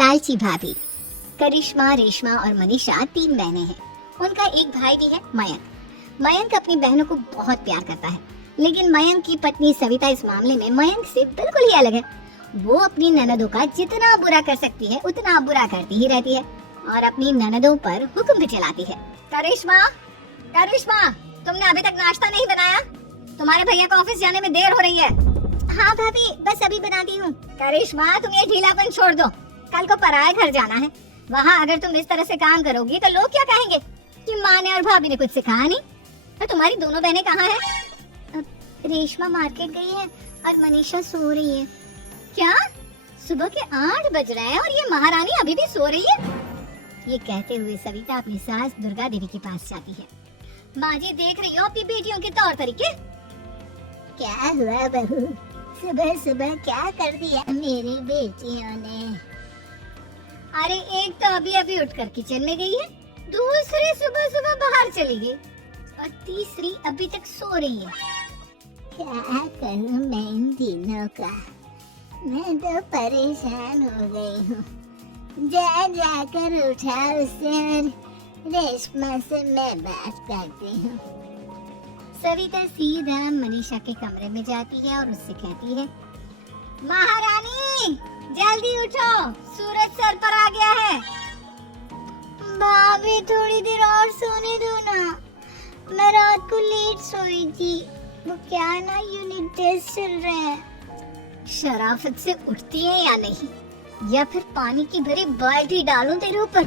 लालची भाभी। करिश्मा, रेशमा और मनीषा 3 बहनें हैं। उनका एक भाई भी है, मयंक। मयंक अपनी बहनों को बहुत प्यार करता है, लेकिन मयंक की पत्नी सविता इस मामले में मयंक से बिल्कुल ही अलग है। वो अपनी ननदों का जितना बुरा कर सकती है उतना बुरा करती ही रहती है और अपनी ननदों पर हुक्म भी चलाती है। करिश्मा, करिश्मा, तुमने अभी तक नाश्ता नहीं बनाया? तुम्हारे भैया को ऑफिस जाने में देर हो रही है। हाँ भाभी, बस अभी बनाती हूँ। करिश्मा, तुम ये ढीलापन छोड़ दो। कल को पराये घर जाना है। वहाँ अगर तुम इस तरह से काम करोगी तो लोग क्या कहेंगे कि माँ ने और भाभी ने कुछ सिखाया नहीं। तो तुम्हारी दोनों बहनें कहाँ हैं? रेशमा मार्केट गई है और मनीषा सो रही है। क्या? सुबह के 8 बज रहे हैं और ये महारानी अभी भी सो रही है? ये कहते हुए सविता अपनी सास दुर्गा देवी के पास जाती है। माँ जी, देख रही हो अपनी बेटियों के तौर तरीके? क्या हुआ बहू, सुबह सुबह क्या कर दिया मेरी बेटियों ने? अरे एक तो अभी अभी उठकर किचन में गई है, दूसरी सुबह सुबह बाहर चली गई और तीसरी अभी तक सो रही है। क्या करूं मैं इन दिनों का, मैं तो परेशान हो गई हूँ। जा जाकर उठा उसे और रेशमा से मैं बात करती हूँ। सविता सीधा मनीषा के कमरे में जाती है और उससे कहती है, महारानी जल्दी उठो, सूरज सर पर आ गया है। भाभी थोड़ी देर और सोने दो ना, मैं रात को लेट सोई थी। वो क्या ना यूनिट टेस्ट चल रहे हैं। शराफत से उठती है या नहीं, या फिर पानी की भरी बाल्टी डालूं तेरे ऊपर?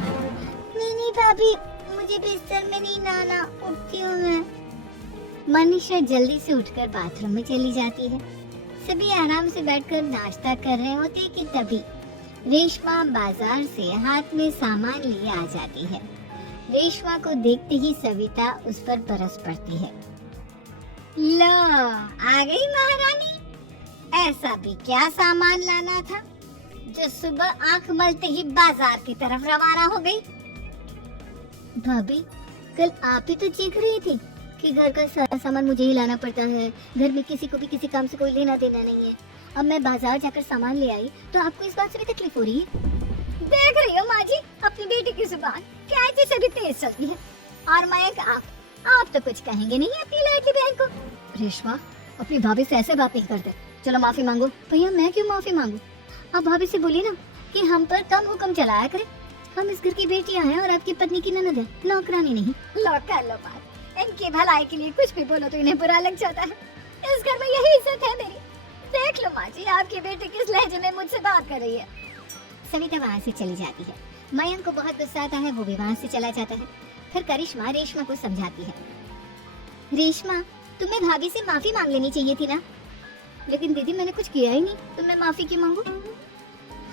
नहीं भाभी, मुझे बिस्तर में नहीं लाना, उठती हूँ मैं। मनीषा जल्दी से उठकर बाथरूम में चली जाती है। सभी आराम से बैठकर नाश्ता कर रहे होते कि तभी रेशमा बाजार से हाथ में सामान लिए आ जाती है। रेशमा को देखते ही सविता उस पर बरस पड़ती है। लो, आ गई महारानी। ऐसा भी क्या सामान लाना था जो सुबह आंख मलते ही बाजार की तरफ रवाना हो गई? भाभी, कल आप ही तो चीख रही थी कि घर का सारा सामान मुझे ही लाना पड़ता है, घर में किसी को भी किसी काम से कोई लेना देना नहीं है। अब मैं बाजार जाकर सामान ले आई तो आपको इस बात से भी तकलीफ हो रही है? देख रही हो माँ जी, अपनी बेटी की जुबान कैसे से भी तेज चलती है। और मयंक, आप तो कुछ कहेंगे नहीं अपनी लड़की बहन को? रेशमा, अपनी भाभी से ऐसे बात नहीं करते। चलो माफी मांगो। भैया, मैं क्यों माफी मांगू? आप भाभी से बोलिए ना कि हम पर कम हुक्म चलाया करें। हम इस घर की बेटियां हैं और आपकी पत्नी की ननद है, नौकरानी नहीं। लो कर लो बात, इनकी भलाई के लिए कुछ भी बोलो तो इन्हें बुरा लग जाता है। इस घर में यही इज्जत है मेरी। देख लो माँ जी, आपकी बेटी किस लहजे में मुझसे बात कर रही है। सविता वहाँ से चली जाती है। मयंक को बहुत गुस्सा आता है, वो भी वहाँ से चला जाता है। फिर करिश्मा रेशमा को समझाती है। रेशमा, तुम्हें भाभी से माफी मांग लेनी चाहिए थी ना। लेकिन दीदी, मैंने कुछ किया ही नहीं, तो मैं माफी क्यों मांगू?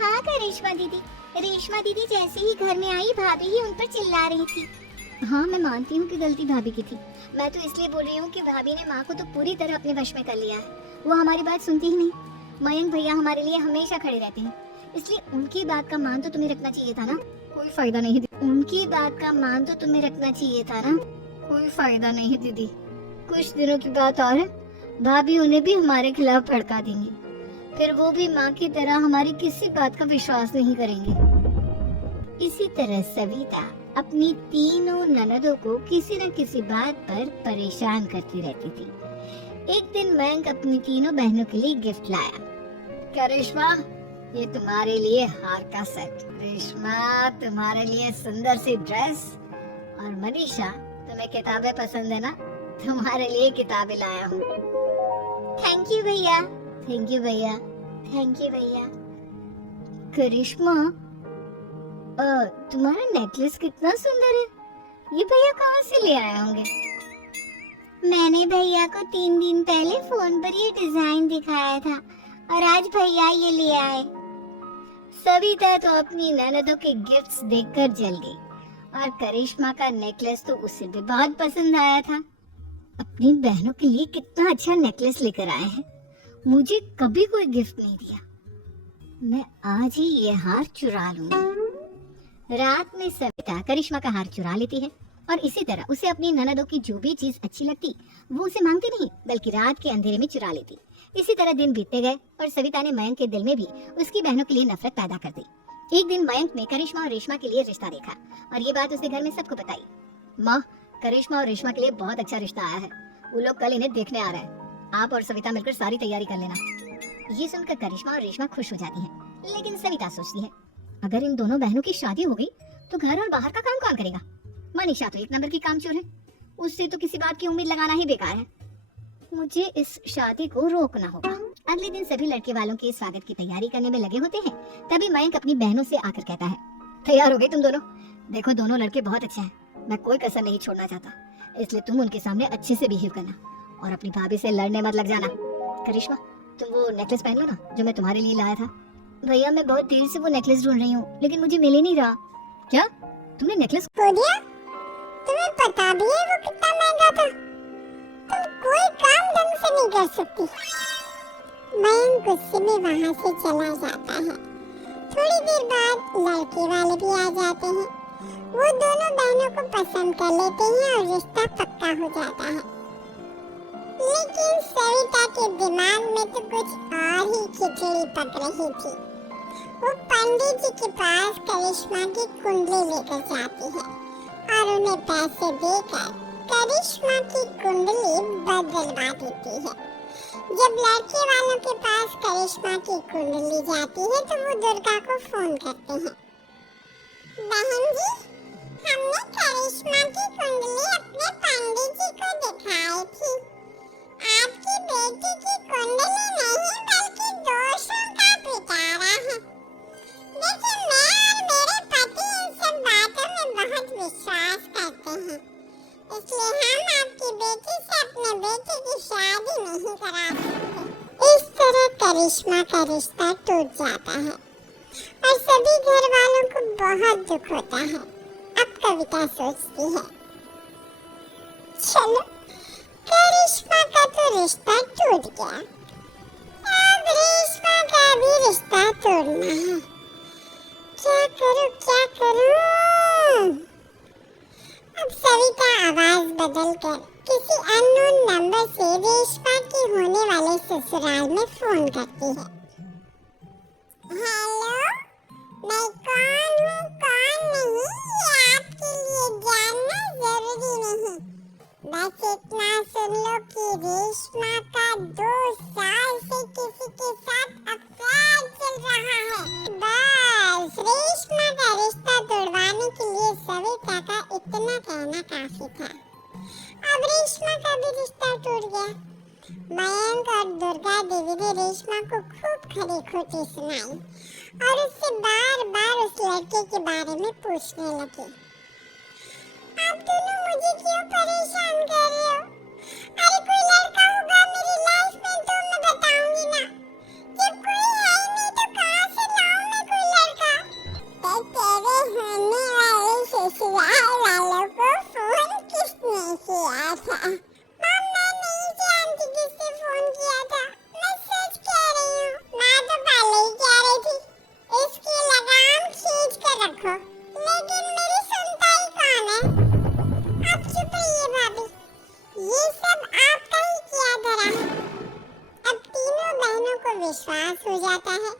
हाँ करिश्मा दीदी, रेशमा दीदी जैसे ही घर में आई भाभी ही उन पर चिल्ला रही थी। हाँ, मैं मानती हूँ कि गलती भाभी की थी। मैं तो इसलिए बोल रही हूँ कि भाभी ने माँ को तो पूरी तरह अपने वश में कर लिया है। वो हमारी बात सुनती ही नहीं। मयंक भैया हमारे लिए हमेशा खड़े रहते हैं, इसलिए उनकी बात का मान तो तुम्हें रखना चाहिए था ना। कोई फायदा नहीं दीदी। उनकी बात का मान तो तुम्हें रखना चाहिए था ना। कोई फायदा नहीं दीदी। कुछ दिनों की बात और है, भाभी उन्हें भी हमारे खिलाफ भड़का देंगी। फिर वो भी माँ की तरह हमारी किसी बात का विश्वास नहीं करेंगे। इसी तरह सविता अपनी तीनों ननदों को किसी न किसी बात पर परेशान करती रहती थी। एक दिन मयंक अपनी तीनों बहनों के लिए गिफ्ट लाया। क्या रेशमा, ये तुम्हारे लिए हार का सेट। रेशमा, तुम्हारे लिए सुंदर सी ड्रेस। और मनीषा, तुम्हें किताबें पसंद है ना, तुम्हारे लिए किताबें लाया हूँ। थैंक यू भैया। थैंक यू भैया। थैंक यू भैया। करिश्मा, तुम्हारा नेकलेस कितना सुंदर है। ये भैया कहाँ से ले आए होंगे? मैंने भैया को 3 दिन पहले फोन पर ये डिजाइन दिखाया था और आज भैया ये ले आए। सविता तो अपनी ननदों के गिफ्ट्स देखकर जल गई और करिश्मा का नेकलेस तो उसे भी बहुत पसंद आया था। अपनी बहनों के लिए कितना अच्छा नेकलेस लेकर आए हैं। मुझे कभी कोई गिफ्ट नहीं दिया। मैं आज ही ये हार चुरा लूंगी। रात में सविता करिश्मा का हार चुरा लेती है और इसी तरह उसे अपनी ननदों की जो भी चीज अच्छी लगती वो उसे मांगती नहीं बल्कि रात के अंधेरे में चुरा लेती। इसी तरह दिन बीतते गए और सविता ने मयंक के दिल में भी उसकी बहनों के लिए नफरत पैदा कर दी। एक दिन मयंक ने करिश्मा और रेशमा के लिए रिश्ता देखा और ये बात उसने घर में सबको बताई। माँ, करिश्मा और रेशमा के लिए बहुत अच्छा रिश्ता आया है। वो लोग कल इन्हें देखने आ रहे हैं। आप और सविता मिलकर सारी तैयारी कर लेना। ये सुनकर करिश्मा और रेशमा खुश हो जाती हैं, लेकिन सविता सोचती है अगर इन दोनों बहनों की शादी हो गई तो घर और बाहर का काम कौन करेगा? मनीषा तो एक नंबर की कामचोर है, उससे तो किसी बात की उम्मीद लगाना ही बेकार है। मुझे इस शादी को रोकना होगा। अगले दिन सभी लड़के वालों के स्वागत की तैयारी करने में लगे होते हैं। तभी मयंक अपनी बहनों से आकर कहता है, तैयार हो गई तुम दोनों? देखो दोनों लड़के बहुत अच्छे हैं, मैं कोई कसर नहीं छोड़ना चाहता, इसलिए तुम उनके सामने अच्छे से बिहेव करना और अपनी भाभी से लड़ने मत लग जाना। करिश्मा, तुम वो नेकलेस पहन लो ना जो मैं तुम्हारे लिए लाया था। भैया, मैं बहुत देर से वो नेकलेस ढूंढ रही हूँ लेकिन मुझे मिल ही नहीं रहा। क्या तुमने नेकलेस खो दिया? तुम्हें पता भी है वो कितना महंगा था? तुम कोई काम ढंग से नहीं कर सकती। मयंक गुस्से में वहाँ से चला जाता है। थोड़ी देर बाद लड़के वाले भी आ जाते हैं। वो दोनों बहनों को पसंद कर लेते हैं और रिश्ता पक्का हो जाता है। लेकिन सविता के दिमाग में तो कुछ और ही खिचड़ी पक रही थी। वो पंडित जी के पास करिश्मा की कुंडली लेकर जाती है और उन्हें पैसे देकर करिश्मा की कुंडली बदलवा देती है। जब लड़के वालों के पास करिश्मा की कुंडली जाती है तो वो दुर्गा को फोन करते हैं। बहन जी, हमने करिश्मा की कुंडली अपने पंडित जी को दिखाई थी। आपकी बेटी की कुंडली नहीं बल्कि दोषों का पिटारा है। देखिए, मैं और मेरे पति इन सब बातों में बहुत विश्वास करते हैं, इसलिए हम आपकी बेटी से अपने बेटे की शादी नहीं करा सकते। इस तरह करिश्मा का रिश्ता टूट जाता है और सभी घर वालों को बहुत दुख होता है। अब कविता सोचती है, चलो करिश्मा का तो रिश्ता टूट गया, अब रेशमा का भी रिश्ता तोड़ना है। क्या करूं? अब सविता आवाज बदलकर किसी अननोन नंबर से रेशमा के होने वाले ससुराल में फोन करती है। हेलो, मैं कौन हूँ कौन नहीं ये आपके लिए जानना जरूरी नहीं, बस इतना सुन लो कि रेशमा का 2 साल से किसी के साथ अफेयर चल रहा है। बस रेशमा का रिश्ता तोड़वाने के लिए सविता का इतना कहना काफी था। अब रेशमा का भी रिश्ता टूट गया। मयंक और दुर्गा देवी ने रेशमा को खूब खरी खोटी सुनाई और उससे बार बार उस लड़के के बारे में पूछने लगी। आप दोनों मुझे क्यों परेशान कर रहे हो? अरे कोई लड़का होगा मेरी लाइफ में तो मैं बताऊंगी ना। जब कोई है ही नहीं तो कहाँ से लाऊं मैं कोई लड़का? तो तेरे होने वाले ससुराल वालों को फोन किसने किया था? माँ, मैं नहीं जानती किसने फोन किया था। मैं सच कह रही हूँ, मैं तो पहले ही कह रही थी इसकी लगाम खींच कर रखो, लेकिन मेरी सुनता ही कौन है? आप चुप रहिए भाभी, ये सब आपका ही किया धरा है। अब तीनों बहनों को विश्वास हो जाता है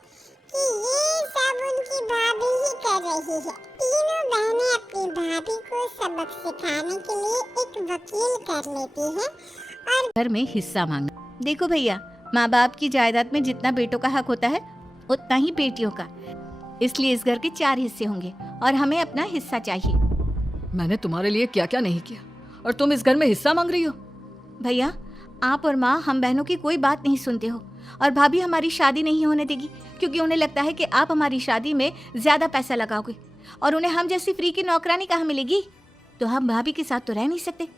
कि ये सब उनकी भाभी ही कर रही है। तीनों बहनें अपनी भाभी को सबक सिखाने के लिए एक वकील कर लेती है और घर में हिस्सा मांगना। देखो भैया, माँ बाप की जायदाद में जितना बेटों का हक होता है उतना ही बेटियों का, इसलिए इस घर के 4 हिस्से होंगे और हमें अपना हिस्सा चाहिए। मैंने तुम्हारे लिए क्या क्या नहीं किया और तुम इस घर में हिस्सा मांग रही हो? भैया, आप और माँ हम बहनों की कोई बात नहीं सुनते हो और भाभी हमारी शादी नहीं होने देगी क्योंकि उन्हें लगता है कि आप हमारी शादी में ज्यादा पैसा लगाओगे और उन्हें हम जैसी फ्री की नौकरानी कहाँ मिलेगी। तो हम भाभी के साथ तो रह नहीं सकते,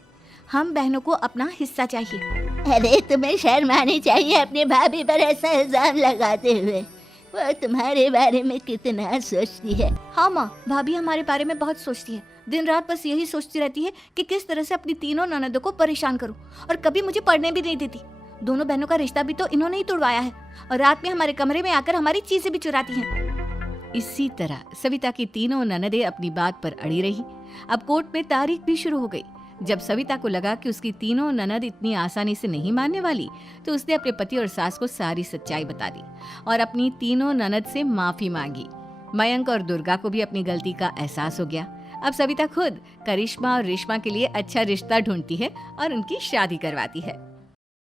हम बहनों को अपना हिस्सा चाहिए। अरे तुम्हें शर्म आनी चाहिए अपनी भाभी पर ऐसा इल्जाम लगाते हुए। वो तुम्हारे बारे में कितना सोचती है। हाँ माँ, भाभी हमारे बारे में बहुत सोचती है, दिन रात बस यही सोचती रहती है कि किस तरह से अपनी तीनों ननदों को परेशान करूं और कभी मुझे पढ़ने भी नहीं देती। दोनों बहनों का रिश्ता भी तो इन्होंने ही तोड़वाया है और रात में हमारे कमरे में आकर हमारी चीजें भी चुराती हैं। इसी तरह सविता की तीनों ननदें अपनी बात पर अड़ी रही। अब कोर्ट में तारीख भी शुरू हो गई। जब सविता को लगा कि उसकी तीनों ननद इतनी आसानी से नहीं मानने वाली, तो उसने अपने पति और सास को सारी सच्चाई बता दी और अपनी तीनों ननद से माफी मांगी। मयंक और दुर्गा को भी अपनी गलती का एहसास हो गया। अब सविता खुद करिश्मा और रेशमा के लिए अच्छा रिश्ता ढूंढती है और उनकी शादी करवाती है।